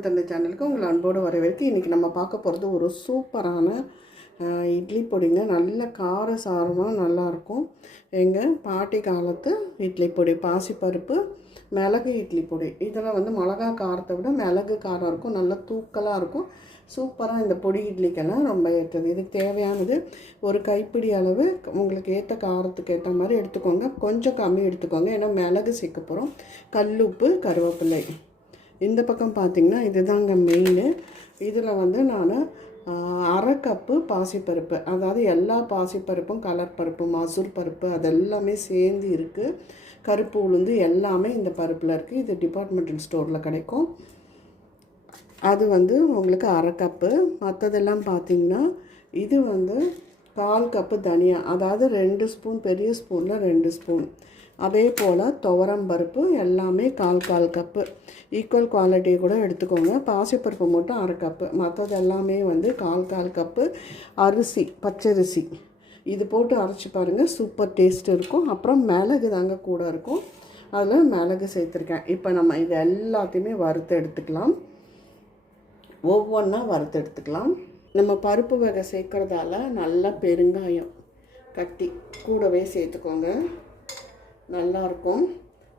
அம்மன் தந்தை சேனலுக்கு உங்களை அன்போடு வரவேற்கு. இன்றைக்கி நம்ம பார்க்க போகிறது ஒரு சூப்பரான இட்லி பொடிங்க. நல்ல காரசாரமாக நல்லாயிருக்கும். எங்கள் பாட்டி காலத்து இட்லி பொடி, பாசிப்பருப்பு மிளகு இட்லி பொடி. இதில் வந்து மிளகா காரத்தை விட மிளகு காரம் இருக்கும், நல்லா தூக்கலாக இருக்கும். சூப்பராக இந்த பொடி இட்லிக்கெல்லாம் ரொம்ப ஏற்றது. இதுக்கு தேவையானது ஒரு கைப்பிடி அளவு உங்களுக்கு ஏற்ற காரத்துக்கு ஏற்ற மாதிரி எடுத்துக்கோங்க. கொஞ்சம் கம்மி எடுத்துக்கோங்க, ஏன்னா மிளகு சேர்க்க போகிறோம். கல்லுப்பு, கருவேப்பிலை. இந்த பக்கம் பார்த்திங்கன்னா இதுதாங்க மெயின். இதில் வந்து நான் அரை கப்பு பாசிப்பருப்பு, அதாவது எல்லா பாசிப்பருப்பும், கலர் பருப்பு, மசூர் பருப்பு அதெல்லாமே சேர்ந்து இருக்குது. கருப்பு உளுந்து எல்லாமே இந்த பருப்பில் இருக்குது. இது டிபார்ட்மெண்டல் ஸ்டோரில் கிடைக்கும். அது வந்து உங்களுக்கு அரை கப்பு. மற்றதெல்லாம் பார்த்திங்கன்னா இது வந்து 1/4 கப்பு தனியா, அதாவது 2 ஸ்பூன், பெரிய ஸ்பூனில் 2 ஸ்பூன். அதே போல் துவரம் பருப்பு எல்லாமே 1/4 கப்பு. ஈக்குவல் குவாலிட்டி கூட எடுத்துக்கோங்க. பாசிப்பருப்பு மட்டும் அரை கப்பு, மற்றது எல்லாமே வந்து 1/4 கப்பு. அரிசி, பச்சரிசி, இது போட்டு அரைச்சி பாருங்கள், சூப்பர் டேஸ்ட் இருக்கும். அப்புறம் மிளகு தாங்க கூட இருக்கும், அதில் மிளகு சேர்த்துருக்கேன். இப்போ நம்ம இது எல்லாத்தையுமே வறுத்து எடுத்துக்கலாம். ஒவ்வொன்றா வறுத்து எடுத்துக்கலாம். நம்ம பருப்பு வகை சேர்க்குறதால நல்லா பெருங்காயம் கட்டி கூடவே சேர்த்துக்கோங்க, நல்லாயிருக்கும்.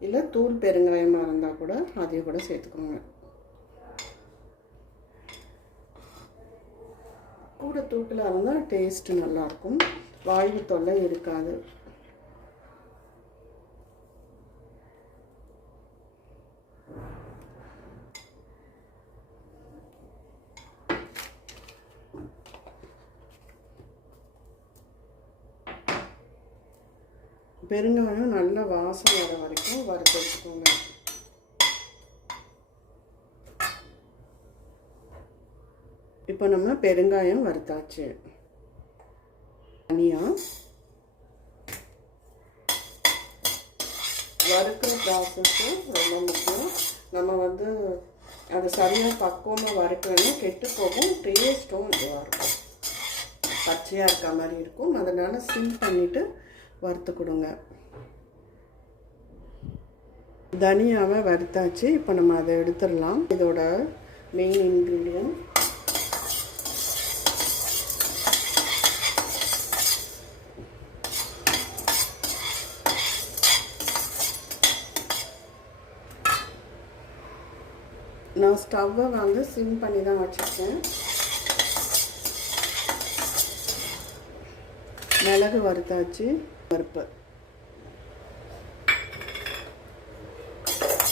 இல்லை தூள் பெருங்காயமாக இருந்தால் கூட அதையும் கூட சேர்த்துக்கோங்க. கூட தூக்கில் இருந்தால் டேஸ்ட்டு நல்லாயிருக்கும், வாய்வு தொல்லை இருக்காது. பெருங்காயம் நல்ல வாசம் வர வரைக்கும் வறுத்து வச்சுக்கோங்க. இப்போ நம்ம பெருங்காயம் வறுத்தாச்சு. தனியாக வறுக்கிற ப்ராசஸ்ஸு ரொம்ப முக்கியம். நம்ம வந்து அது சரியாக பக்குவமாக வறுக்கணும்னா கெட்டு போகும், டேஸ்ட்டும் இதுவாக இருக்கும், பச்சையாக இருக்க மாதிரி இருக்கும். அதனால் சிம் பண்ணிவிட்டு வறுத்து கொடுங்க. தனியாவை வறுத்தாச்சு. இப்போ நம்ம அதை எடுத்துடலாம். இதோட மெயின் இன்க்ரீடியன்ட் நான் ஸ்டவ்வை வந்து சிம் பண்ணி தான் வச்சுருக்கேன். மிளகு வறுத்தாச்சு, பருப்பு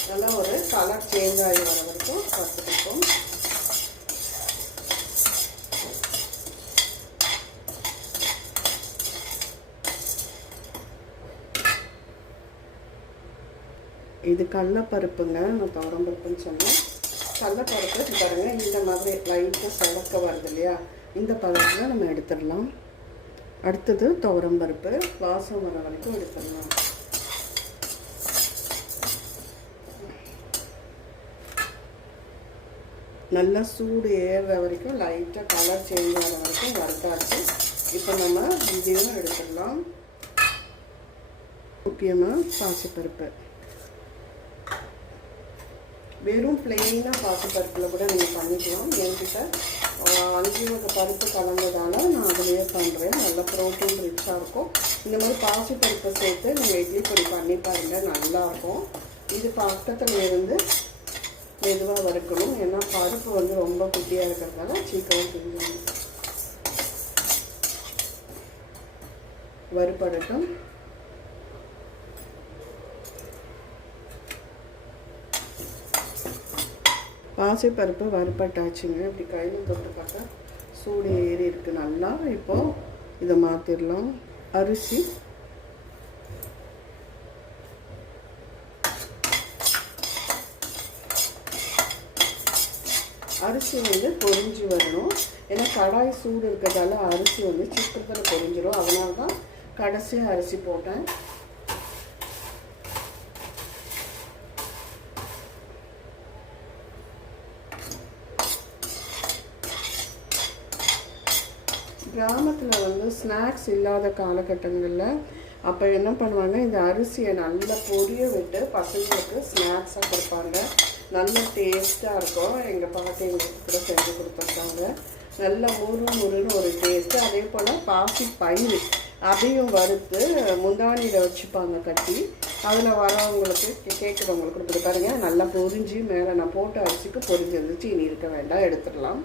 நல்லா ஒரு கலர் சேஞ்ச் ஆகி வர வரைக்கும் வறுத்துக்கிட்டோம். இது கடலைப்பருப்புங்க, நான் துவரம் பருப்புன்னு சொன்னேன். கடலைப்பருப்பு பாருங்கள், இந்த மாதிரி லைட்டாக சிவக்க வருது இல்லையா, இந்த பதத்தில் நம்ம எடுத்துடலாம். அடுத்தது துவரம் பருப்பு, வாசம் வர வரைக்கும் எடுத்துடலாம். நல்லா சூடு ஏறுற வரைக்கும், லைட்டாக கலர் சேஞ்ச் ஆகிற வரைக்கும் வறுத்தாச்சு. இப்போ நம்ம இதையும் எடுத்துடலாம். முக்கியமாக பாசிப்பருப்பு, வெறும் பிளெயினாக பாசிப்பருப்பில் கூட நீங்கள் பண்ணிக்கலாம். என்கிட்ட 5 வகை பருப்பு கலந்ததால் நான் அதிலேயே பண்ணுறேன். நல்லா ப்ரோட்டீன் ரிச்சாக இருக்கும். இந்த மாதிரி பாசிப்பருப்பை சேர்த்து நீங்கள் இட்லி பொடி பண்ணி பாருங்கள், நல்லாயிருக்கும். இது பக்கத்தில் இருந்து மெதுவாக வறுக்கணும், ஏன்னா பருப்பு வந்து ரொம்ப குட்டியாக இருக்கிறதால சீக்கிரம் செஞ்சுக்கணும். வறுப்படட்டும். பாசிப்பருப்பு வறுப்பட்டாச்சுங்க. இப்படி கையில் தொட்டு பார்த்தா சூடு ஏறி இருக்குது நல்லா. இப்போது இதை மாற்றிடலாம். அரிசி, அரிசி வந்து பொரிஞ்சு வரணும். ஏன்னா கடாய் சூடு இருக்கிறதால அரிசி வந்து சீக்கிரத்தில் பொரிஞ்சிடும். அதனால தான் கடைசியாக அரிசி போட்டேன். கிராமத்தில் வந்து ஸ்நாக்ஸ் இல்லாத காலகட்டங்களில் அப்போ என்ன பண்ணுவாங்க, இந்த அரிசியை நல்லா பொரிய விட்டு பசங்களுக்கு ஸ்நாக்ஸாக கொடுப்பாங்க. நல்ல டேஸ்ட்டாக இருக்கும். எங்கள் பாட்டி எங்களுக்கு கூட செஞ்சு கொடுத்துருக்காங்க. நல்ல முறுன்னு ஒரு டேஸ்ட்டு. அதே போல் பாசி பயிறு அதையும் வறுத்து முந்தானியில் வச்சுப்பாங்க கட்டி. அதில் வரவங்களுக்கு கேட்குறவங்களுக்கு கொடுத்துட்டு பாருங்கள். நல்லா பொரிஞ்சு மேலே நான் போட்ட அரிசிக்கு பொரிஞ்சிருந்துச்சு. இனி இருக்க வேண்டாம், எடுத்துடலாம்.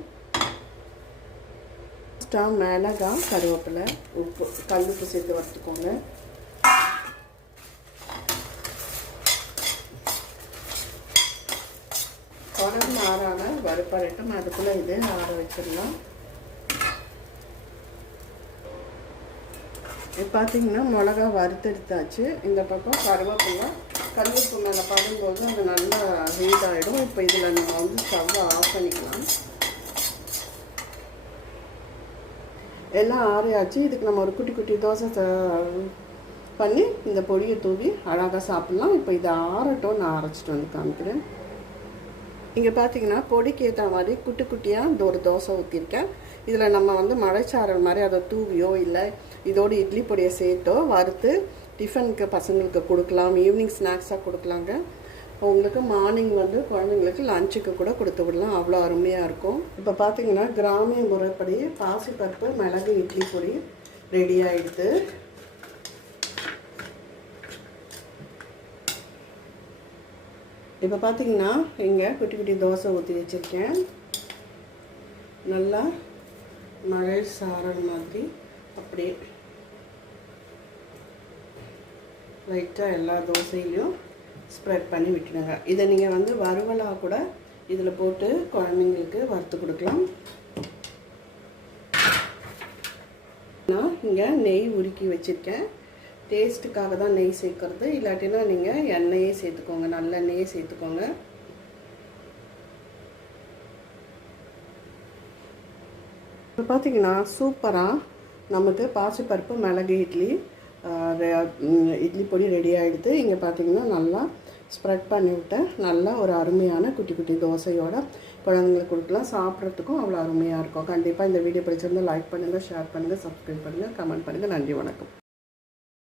மிளகாய், கருவேப்பிலை, உப்பு, கல்லுப்பு சேர்த்து வறுத்துக்கோங்க. குழம்பு ஆறான வறுப்பரட்டும் அதுக்குள்ளே இது ஆற வச்சிடலாம். இப்போ பார்த்தீங்கன்னா மிளகா வறுத்தெடுத்தாச்சு. இந்த பக்கம் கருவேப்பிலை கல்லுப்பு மேலே படும்போது அது நல்லா ஹீட் ஆகிடும். இப்போ இதில் நம்ம வந்து ஸ்டவ்வை ஆஃப் பண்ணிக்கலாம். எல்லாம் ஆறையாச்சு. இதுக்கு நம்ம ஒரு குட்டி குட்டி தோசை பண்ணி இந்த பொடியை தூவி அழகாக சாப்பிட்லாம். இப்போ இதை ஆறட்டும், நான் அரைச்சிட்டு வந்து காமிக்கிறேன். இங்கே பார்த்தீங்கன்னா பொடிக்கு ஏற்ற மாதிரி குட்டி குட்டியாக ஒரு தோசை ஊற்றிருக்கேன். இதில் நம்ம வந்து மழைச்சாரல் மாதிரி அதை தூவியோ இல்லை இதோடு இட்லி பொடியை சேர்த்தோ வறுத்து டிஃபனுக்கு பசங்களுக்கு கொடுக்கலாம். ஈவினிங் ஸ்நாக்ஸாக கொடுக்கலாங்க. உங்களுக்கு மார்னிங் வந்து குழந்தைங்களுக்கு லஞ்சுக்கு கூட கொடுத்து விடலாம். அவ்வளோ அருமையாக இருக்கும். இப்போ பார்த்தீங்கன்னா கிராமிய முறைப்படி பாசிப்பருப்பு மிளகு இட்லி பொடி ரெடி ஆகிடுது. இப்போ பார்த்தீங்கன்னா இங்கே குட்டி குட்டி தோசை ஊற்றி வச்சுருக்கேன். நல்லா மழை சாரல் மாதிரி அப்படியே லைட்டாக எல்லா தோசையிலையும் ஸ்ப்ரெட் பண்ணி விட்டுடுங்க. இதை நீங்கள் வந்து வறுவலாக கூட இதில் போட்டு குழந்தைங்களுக்கு வறுத்து கொடுக்கலாம். நான் இங்கே நெய் உருக்கி வச்சுருக்கேன். டேஸ்ட்டுக்காக தான் நெய் சேர்க்குறது. இல்லாட்டினா நீங்கள் எண்ணெயே சேர்த்துக்கோங்க, நல்லெண்ணெயே சேர்த்துக்கோங்க. இப்போ பார்த்தீங்கன்னா சூப்பராக நமக்கு பாசிப்பருப்பு மிளகு இட்லி பொடி ரெடி ஆகிடுது. இங்கே பார்த்தீங்கன்னா நல்லா ஸ்ப்ரெட் பண்ணிவிட்டு நல்லா ஒரு அருமையான குட்டி குட்டி தோசையோட குழந்தைங்களுக்கு கொடுக்கலாம். சாப்பிட்றதுக்கும் அவ்வளோ அருமையாக இருக்கும். கண்டிப்பாக இந்த வீடியோ பிடிச்சிருந்தால் லைக் பண்ணுங்கள், ஷேர் பண்ணுங்கள், சப்ஸ்கிரைப் பண்ணுங்கள், கமெண்ட் பண்ணுங்கள். நன்றி, வணக்கம்.